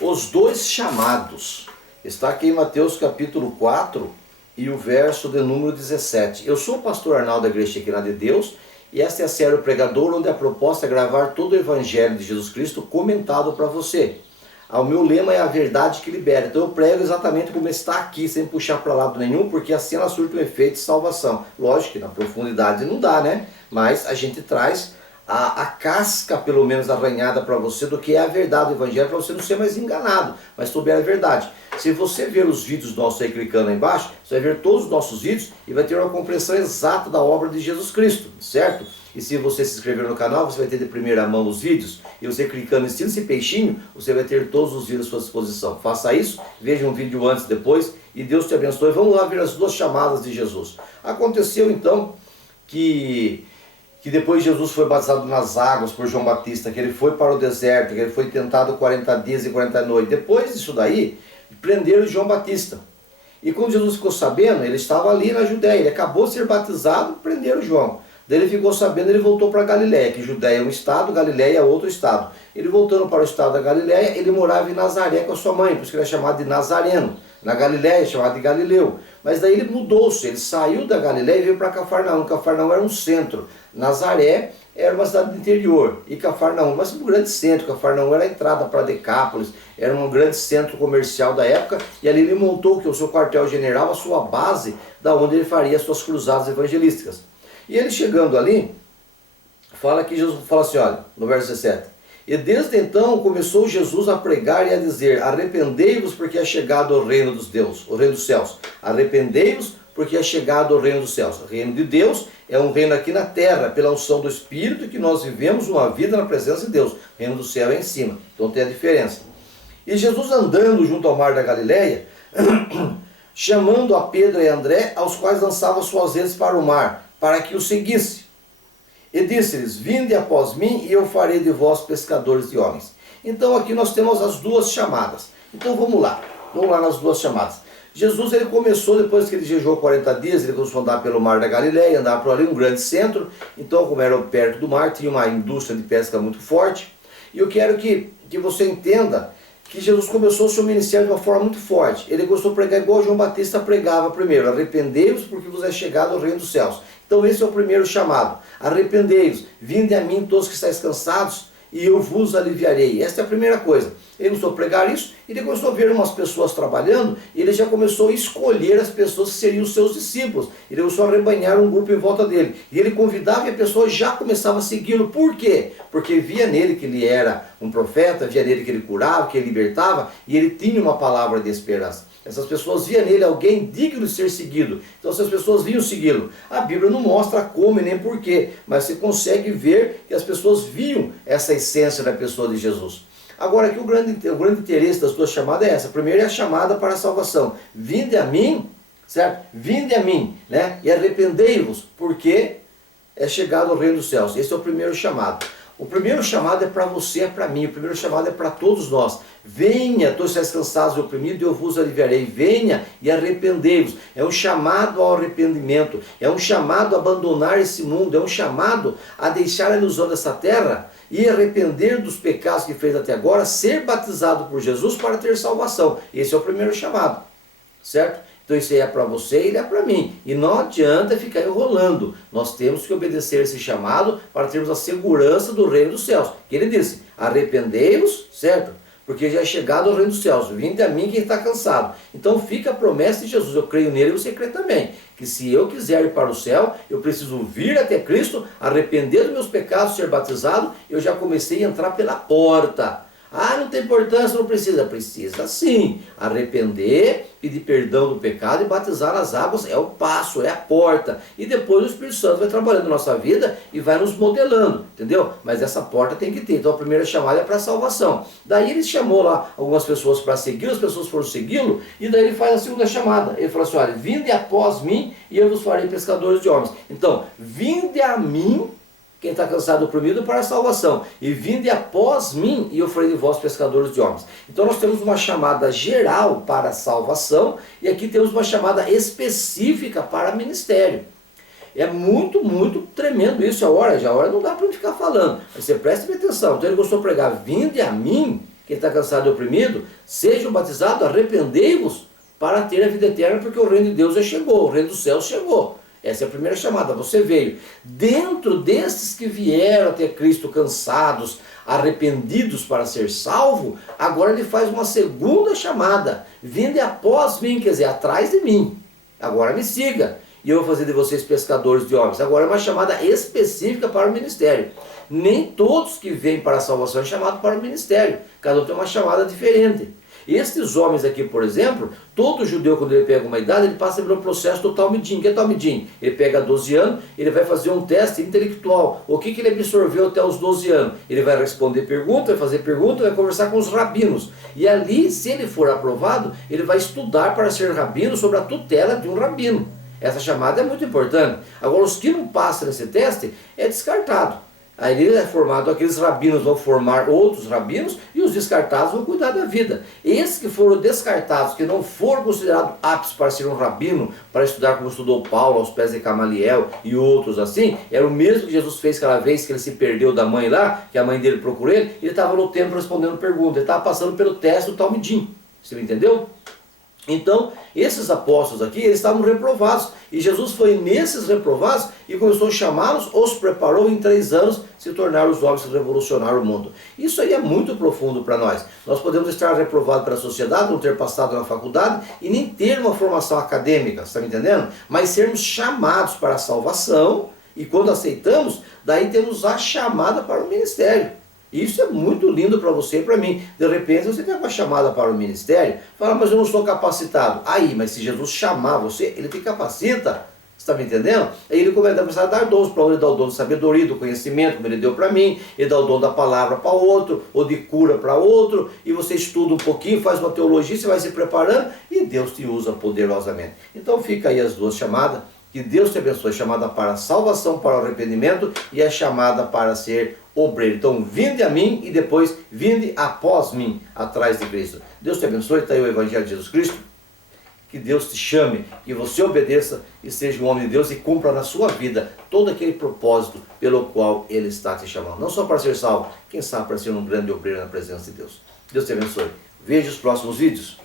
Os dois chamados. Está aqui em Mateus capítulo 4 e o verso de número 17. Eu sou o pastor Arnaldo da Igreja Shekinah de Deus e esta é a série O Pregador, onde a proposta é gravar todo o Evangelho de Jesus Cristo comentado para você. O meu lema é a verdade que libera. Então eu prego exatamente como está aqui, sem puxar para lado nenhum, porque assim ela surte um efeito de salvação. Lógico que na profundidade não dá, né? Mas a gente traz a casca, pelo menos arranhada para você, do que é a verdade do Evangelho, para você não ser mais enganado, mas souber a verdade. Se você ver os vídeos nossos aí, clicando aí embaixo, você vai ver todos os nossos vídeos e vai ter uma compreensão exata da obra de Jesus Cristo, certo? E se você se inscrever no canal, você vai ter de primeira mão os vídeos, e você clicando em cima desse peixinho, você vai ter todos os vídeos à sua disposição. Faça isso, veja um vídeo antes e depois, e Deus te abençoe. Vamos lá ver as duas chamadas de Jesus. Aconteceu então que depois Jesus foi batizado nas águas por João Batista, que ele foi para o deserto, que ele foi tentado 40 dias e 40 noites. Depois disso daí, prenderam João Batista. E quando Jesus ficou sabendo, ele estava ali na Judéia, ele acabou de ser batizado, prenderam João. Daí ele ficou sabendo, ele voltou para Galiléia, que Judéia é um estado, Galiléia é outro estado. Ele voltando para o estado da Galiléia, ele morava em Nazaré com a sua mãe, por isso que ele é chamado de Nazareno. Na Galiléia é chamado de Galileu. Mas daí ele mudou-se, ele saiu da Galiléia e veio para Cafarnaum. Cafarnaum era um centro. Nazaré era uma cidade do interior. E Cafarnaum, mas um grande centro. Cafarnaum era a entrada para Decápolis, era um grande centro comercial da época. E ali ele montou que o seu quartel-general, a sua base, da onde ele faria as suas cruzadas evangelísticas. E ele chegando ali, fala que Jesus fala assim, olha, no verso 17. E desde então começou Jesus a pregar e a dizer, arrependei-vos porque é chegado o reino dos Deus, o reino dos céus. Arrependei-vos porque é chegado o reino dos céus. O reino de Deus é um reino aqui na terra, pela unção do Espírito, que nós vivemos uma vida na presença de Deus. O reino do céu é em cima, então tem a diferença. E Jesus andando junto ao mar da Galileia, chamando a Pedro e a André, aos quais lançava suas redes para o mar, para que o seguisse. E disse-lhes, vinde após mim e eu farei de vós pescadores de homens. Então aqui nós temos as duas chamadas. Então vamos lá nas duas chamadas. Jesus ele começou, depois que ele jejuou 40 dias, ele começou a andar pelo mar da Galileia, andar por ali, um grande centro. Então como era perto do mar, tinha uma indústria de pesca muito forte. E eu quero que você entenda que Jesus começou o seu ministério de uma forma muito forte. Ele começou a pregar igual João Batista pregava primeiro, arrependei-vos porque vos é chegado o reino dos céus. Então esse é o primeiro chamado, arrependei-vos, vinde a mim todos que estáis cansados e eu vos aliviarei. Esta é a primeira coisa. Ele começou a pregar isso, e ele começou a ver umas pessoas trabalhando, e ele já começou a escolher as pessoas que seriam os seus discípulos. Ele começou a arrebanhar um grupo em volta dele. E ele convidava e a pessoa já começava a segui-lo. Por quê? Porque via nele que ele era um profeta, via nele que ele curava, que ele libertava, e ele tinha uma palavra de esperança. Essas pessoas viam nele alguém digno de ser seguido. Então essas pessoas vinham segui-lo. A Bíblia não mostra como e nem porquê, mas você consegue ver que as pessoas viam essa essência da pessoa de Jesus. Agora aqui o grande interesse das duas chamadas é essa. Primeiro é a chamada para a salvação. Vinde a mim, certo? Vinde a mim, né? E arrependei-vos, porque é chegado o reino dos céus. Esse é o primeiro chamado. O primeiro chamado é para você, é para mim. O primeiro chamado é para todos nós. Venha, todos estáis cansados e oprimidos, e eu vos aliviarei. Venha e arrependei-vos. É um chamado ao arrependimento. É um chamado a abandonar esse mundo. É um chamado a deixar a ilusão dessa terra e arrepender dos pecados que fez até agora, ser batizado por Jesus para ter salvação. Esse é o primeiro chamado, certo? Então isso aí é para você e ele é para mim. E não adianta ficar enrolando. Nós temos que obedecer esse chamado para termos a segurança do reino dos céus. Que ele disse, arrependei-vos, certo? Porque já é chegado ao reino dos céus. Vinde a mim quem está cansado. Então fica a promessa de Jesus. Eu creio nele e você crê também. Que se eu quiser ir para o céu, eu preciso vir até Cristo, arrepender dos meus pecados, ser batizado. Eu já comecei a entrar pela porta. Ah, não tem importância, não precisa. Precisa sim. Arrepender, pedir perdão do pecado e batizar as águas é o passo, é a porta. E depois o Espírito Santo vai trabalhando na nossa vida e vai nos modelando, entendeu? Mas essa porta tem que ter. Então a primeira chamada é para a salvação. Daí ele chamou lá algumas pessoas para segui-lo, as pessoas foram segui-lo, e daí ele faz a segunda chamada. Ele falou assim, olha, vinde após mim e eu vos farei pescadores de homens. Então, vinde a mim, quem está cansado e oprimido, para a salvação. E vinde após mim, e eu farei de vós pescadores de homens. Então nós temos uma chamada geral para a salvação, e aqui temos uma chamada específica para ministério. É muito, muito tremendo isso. A hora não dá para ficar falando. Mas você preste atenção. Então ele gostou de pregar, vinde a mim, quem está cansado e oprimido, sejam batizados, arrependei-vos para ter a vida eterna, porque o reino de Deus já chegou, o reino dos céus chegou. Essa é a primeira chamada, você veio. Dentro desses que vieram até Cristo cansados, arrependidos para ser salvo, agora ele faz uma segunda chamada. Vinde após mim, quer dizer, atrás de mim. Agora me siga, e eu vou fazer de vocês pescadores de homens. Agora é uma chamada específica para o ministério. Nem todos que vêm para a salvação é chamado para o ministério. Cada um tem uma chamada diferente. Estes homens aqui, por exemplo, todo judeu, quando ele pega uma idade, ele passa pelo processo do Talmidim. O que é Talmidim? Ele pega 12 anos, ele vai fazer um teste intelectual. O que ele absorveu até os 12 anos? Ele vai responder pergunta, vai fazer pergunta, vai conversar com os rabinos. E ali, se ele for aprovado, ele vai estudar para ser rabino sob a tutela de um rabino. Essa chamada é muito importante. Agora, os que não passam nesse teste, é descartado. Aí ele é formado, aqueles rabinos vão formar outros rabinos e os descartados vão cuidar da vida. Esses que foram descartados, que não foram considerados aptos para ser um rabino, para estudar como estudou Paulo aos pés de Gamaliel e outros assim, era o mesmo que Jesus fez aquela vez que ele se perdeu da mãe lá, que a mãe dele procurou ele estava no templo respondendo perguntas, ele estava passando pelo teste do Talmidim. Você me entendeu? Então, esses apóstolos aqui, eles estavam reprovados. E Jesus foi nesses reprovados e começou a chamá-los, os preparou em 3 anos, se tornaram os homens que revolucionaram o mundo. Isso aí é muito profundo para nós. Nós podemos estar reprovados pela sociedade, não ter passado na faculdade e nem ter uma formação acadêmica, você está me entendendo? Mas sermos chamados para a salvação e quando aceitamos, daí temos a chamada para o ministério. Isso é muito lindo para você e para mim. De repente você tem uma chamada para o ministério, fala, mas eu não sou capacitado. Aí, mas se Jesus chamar você, ele te capacita. Você está me entendendo? Aí ele começa a precisar dar dons para um, ele dá o dom de sabedoria, do conhecimento, como ele deu para mim, ele dá o dom da palavra para outro, ou de cura para outro, e você estuda um pouquinho, faz uma teologia, você vai se preparando, e Deus te usa poderosamente. Então fica aí as duas chamadas. Que Deus te abençoe, chamada para a salvação, para o arrependimento e a chamada para ser obreiro. Então, vinde a mim e depois vinde após mim, atrás de Cristo. Deus te abençoe, está aí o Evangelho de Jesus Cristo. Que Deus te chame, que você obedeça e seja um homem de Deus e cumpra na sua vida todo aquele propósito pelo qual Ele está te chamando. Não só para ser salvo, quem sabe para ser um grande obreiro na presença de Deus. Deus te abençoe. Veja os próximos vídeos.